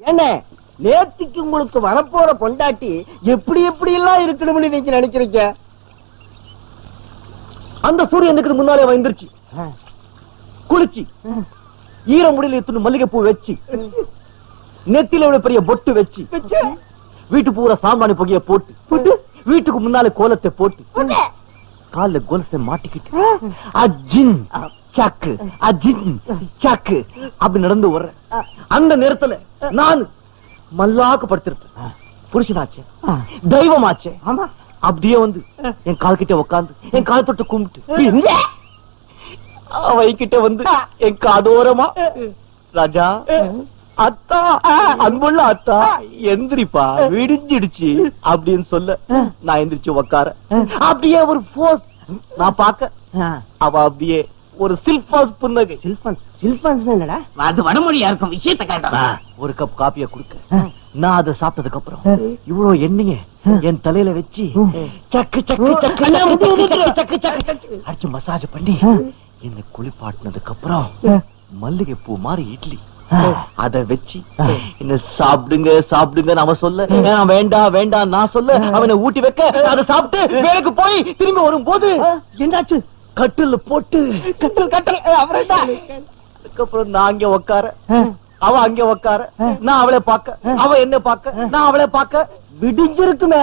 என்ன நேத்திக்கு உங்களுக்கு வரப்போற பொண்டாட்டி எப்படி எப்படி எல்லாம் இருக்கணும்னு நீங்க நினைக்கிறீங்க? அந்த சூரியனுக்கு முன்னாலே வந்துருச்சு. குளிச்சு ஈர முடியல எத்தனை மல்லிகைப்பூ வச்சு நெத்தில இவ்வளவு பெரிய பொட்டு வச்சு வீட்டு பூரா சாம்பானி புகைய போட்டு வீட்டுக்கு முன்னாலே கோலத்தை போட்டு கால கொலுசை மாட்டிக்கிட்டு அஜின் சாக்கு அஜின் சாக்கு அப்படி நடந்து வர்ற அந்த நேரத்துல நான் மல்லாக்கு படுத்திருப்பேன். புருஷனாச்சே, தெய்வமாச்சே, அப்படியே வந்து என் கால் கிட்ட உட்காந்து என் கால் தொட்டு கும்பிட்டு அவைகிட்ட வந்து என் காதோரமா ராஜா அத்தா அன்புள்ள அத்தா எந்திரிப்பா விடிஞ்சிடுச்சு அப்படின்னு சொல்ல நான் எந்திரிச்சு உக்கார அப்படியே ஒரு போஸ் நான் பாக்க அவ அப்படியே ஒரு சில்பாஸ் புன்னகை. சில்பன்ஸ் என்னடா? அது வடமொழியா இருக்கும், விஷயத்தை கேட்டா. ஒரு கப் காப்பிய குடுக்க நான் அதை சாப்பிட்டதுக்கு அப்புறம் இவ்வளவு எண்ணெய என் தலையில வச்சு சக்கு சக்கு சக்கு சக்கு அடிச்சு மசாஜ் பண்ணி என்ன குளிப்பாட்டினதுக்கு அப்புறம் மல்லிகை பூ மாதிரி இட்லி அத வச்சு என்ன சாப்பிடுங்க சாப்பிடுங்க அவ சொல்ல நான் வேண்டாம் வேண்டாம் நான் சொல்ல அவனை ஊட்டி வைக்க அதை சாப்பிட்டு வேலைக்கு போய் திரும்பி வரும்போது என்னாச்சு? கட்டில் போட்டு கட்டல் அதுக்கப்புறம் நான் அங்க உக்கார அவ அங்க உக்கார நான் அவளை பாக்க அவ என்ன பாக்க நான் அவளை பாக்க விடிஞ்சிருக்குமே.